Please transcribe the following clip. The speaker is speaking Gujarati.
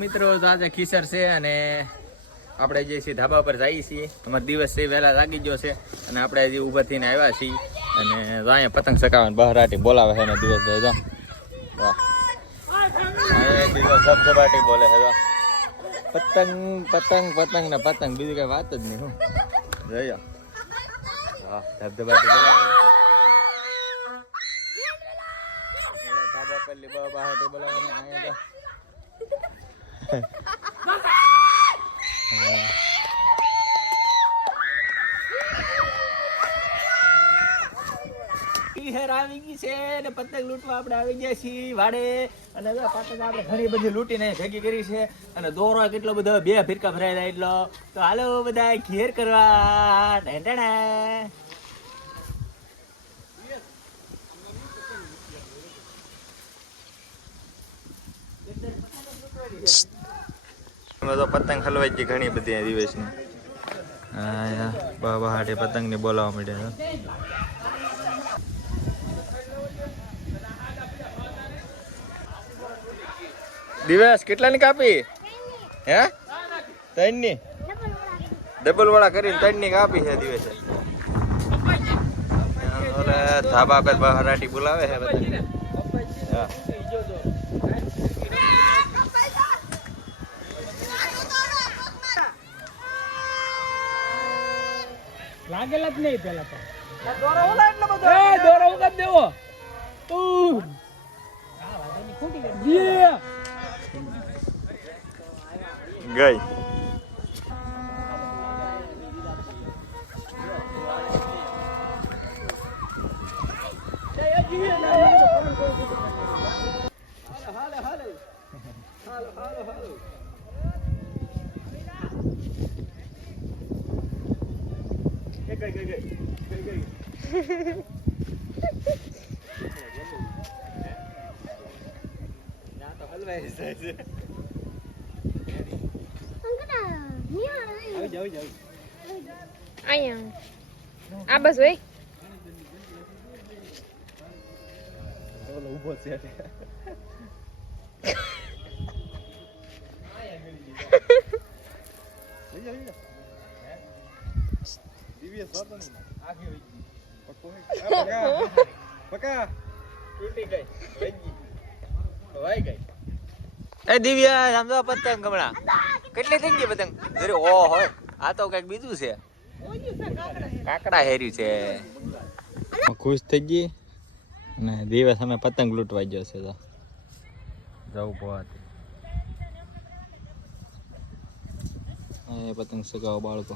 મિત્રો તો આજે ખીસર છે અને આપણે જે છે ધાબા પર જઈએ છીએ. અમારો દિવસ છે વહેલા લાગી ગયો છે અને આપણે હજી ઊભા થઈને આવ્યા છીએ અને અહીંયા પતંગ ચગાવવાની બહારાટી બોલાવે છે. દિવસ ભાઈ ધબધબાટી બોલે છે. પતંગ પતંગ પતંગ ને પતંગ, બીજું કઈ વાત જ નહીં. હું જોયો હા ધબધબાટી બોલાવે. ધાબા પર બહારાટી બોલાવે અહીંયા આવી ગઈ છે ને પતંગ લૂંટવા આપણે આવી ગયા છીએ વાડે. અને પતંગ આપણે ઘણી બધી લૂંટીને ભેગી કરી છે અને દોરો કેટલો બધો 2 ફિરકા ભરાયેલા એટલો. તો હાલો બધા ઘેર કરવા. અમે તો પતંગ હલવાઈ ગઈ ઘણી બધી દિવસની. હા બાબા હાટે પતંગ ને બોલાવવા માંડ્યા. દિવસ કેટલાની કાપી હે? 3 ની ડબલ વાળા કરીને 3 ની કાપી છે દિવસે. ધાબા પર બહારાટી બોલાવે છે બધા. હા લાગેલા જ નહીં પેલા તો દોરો ઓલા એટલો બધો એ દોરો ઉગાડ દેવો ગઈ. આ બસ હોય ઉભો છે. એ દિવ્યા સમજો પતંગ હમણાં કેટલી થઈ ગઈ પતંગ? ઓ હોય આ તો કઈક બીજું છે. કાકડા હેર્યું છે. ખુશ થઈ ગઈ અને દિવસ અમે પતંગ લૂંટવા ગયો છે. તો જવું પડે પતંગ સગાવો બાળકો.